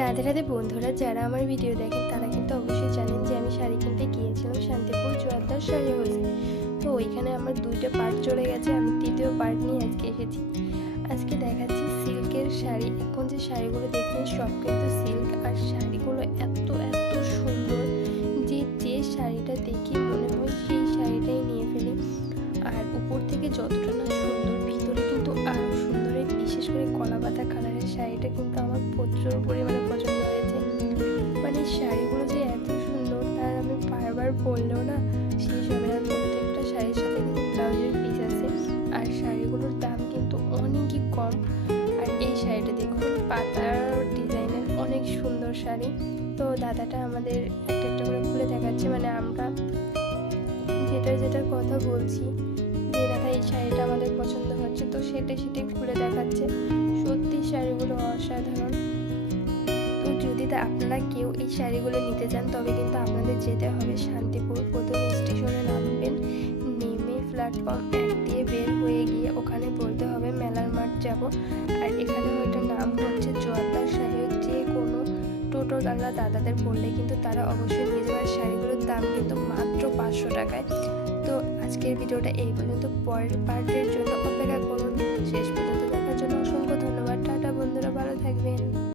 রাধে রাধে বন্ধুরা, যারা আমার ভিডিও দেখেন, তারা কিন্তু অবশ্যই জানেন যে আমি শাড়ি কিনতে গিয়েছিলাম শান্তিপুর জোয়ারদার শাড়ি হাউসে তো ওইখানে আমার দুইটা পার্ট চলে গেছে, আমি তৃতীয় পার্ট নিয়ে আজকে এসেছি। আজকে দেখাচ্ছি সিল্কের শাড়ি। এখন যে শাড়িগুলো দেখছেন, সব কিন্তু সিল্ক। আর শাড়িগুলো এত এত সুন্দর যে যে শাড়িটা দেখি মনে হয় সেই শাড়িটাই নিয়ে ফেলি। আর উপর থেকে যতটা না শাড়িটা কিন্তু আমার প্রচুর পরিমাণে পছন্দ হয়েছে। মানে শাড়িগুলো যে এত সুন্দর, তার আমি বারবার বললেও না শেষ হবে না প্রত্যেকটা শাড়ির সাথে ব্লাউজের পিস আছে। আর শাড়িগুলোর দাম কিন্তু অনেকই কম। আর এই শাড়িটা দেখুন, পাতার ডিজাইনের অনেক সুন্দর শাড়ি। তো দাদাটা আমাদের একটা একটা করে খুলে দেখাচ্ছে মানে আমরা যেটা যেটার কথা বলছি যে, দাদা, এই শাড়িটা আমাদের পছন্দ হচ্ছে তো সেটা সেটাই খুলে দেখাচ্ছে। সত্যি শাড়িগুলো অসাধারণ। তো যদি আপনারা কেউ এই শাড়িগুলো নিতে চান, তবে কিন্তু আপনাদের যেতে হবে শান্তিপুর। প্রথম স্টেশনে নামবেন, নেমে প্ল্যাটফর্ম এক দিয়ে বের হয়ে গিয়ে ওখানে বলতে হবে, মেলার মাঠ যাব। আর এখানে ওইটার নাম হচ্ছে জোয়ারদার শাড়ি। যে কোনো টোটো গালা দাদাদের বললে কিন্তু তারা অবশ্যই নিয়ে যাবে। শাড়িগুলোর দাম কিন্তু মাত্র পাঁচশো টাকায়। তো আজকের ভিডিওটা এই পর্যন্ত। পরের পার্টের